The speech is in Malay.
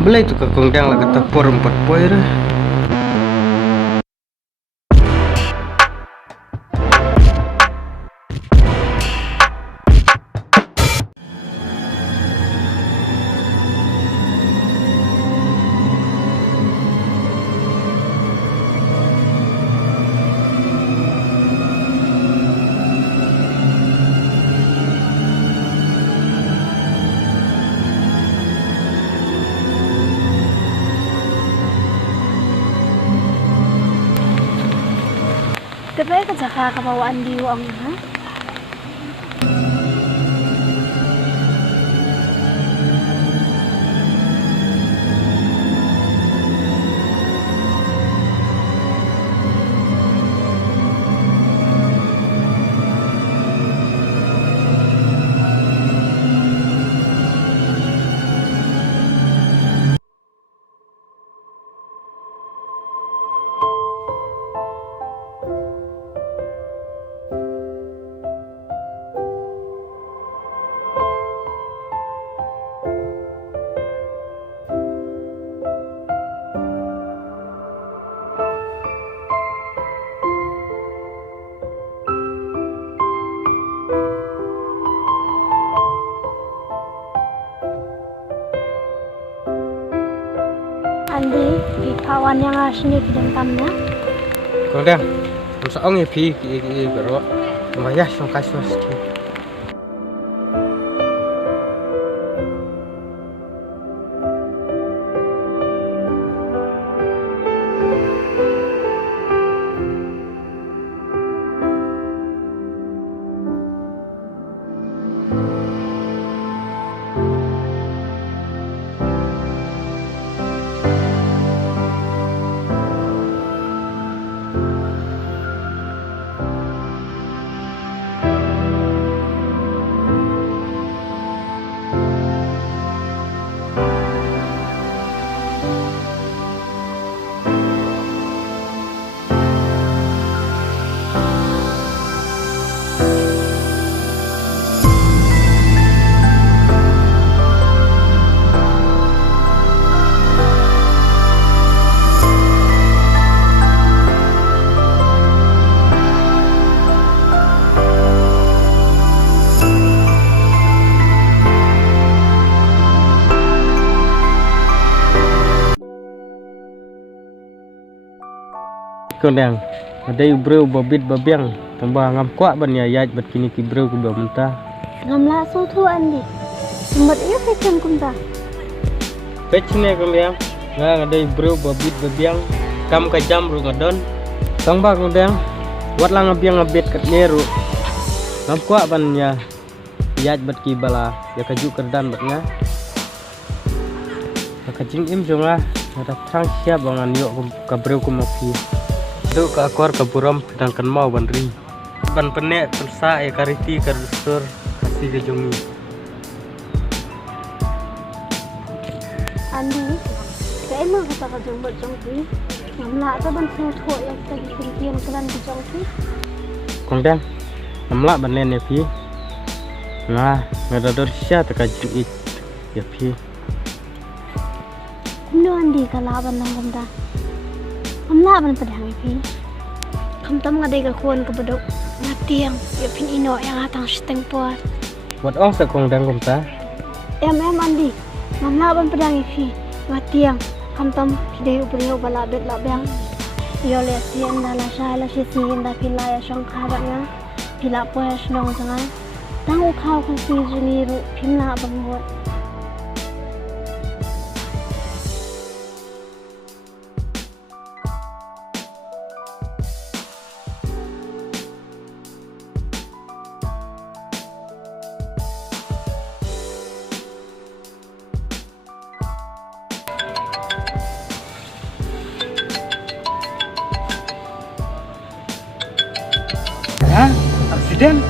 Belai tu kakong dang lah kata por 4 poin dah. Tapi ka jaka kabawaan diyo ang ha? Andi, kawan yang asli kidang tamnya. Kakong dang, masaong ya pi bero. Maya song kasih sikit. Kakong dang, ada ibreu babit babiang tambah ngam kuat ban ya yaj bat kini ki breu ku ba mentah. Ngamla so tu Andi. Sembat iya pecen kumta. Pecne kakong dang, nga ada ibreu babit babiang kam ka jam ru ngadon. Tambah kakong dang, wat lang ngabiang ngabet kat neru. Ngam kuat ban ya yaj bat ki bala ya kaju kerdan batnya. Kacing im jonglah ada trang siap bangan yuk ka breu ku mapi. Tu ka akor ka buram pedangkan mau bandri ban penek persa ya kariti karusur kasih ke jongi. Andi, kaya mo kata ka jombat jongki. Ngamla ta ban so tu yang tagi kintian kelan di jongki. Kong dang, namla ban len ya pi. Nah, ngadador sia ta ka jing it ya pi. Kumno Andi kalaban nang kumta. Ngamla ban pedang pi. Kamtam ngadai ka kuan ka bedok. Ngatiang, ya pin ino yang hatang siteng puat. Wat ong sa kong dang kumta. Andi, ngamla ban pedang pi. Ngatiang, kamtam kidai ubriyo balabet labang. Iyo le sian da la shay la shi sian da pila ya shong kabat nga. Pila po ya shnong jangan. Tang ukaw kan si juniru pimla bangot. Ha? Aksiden?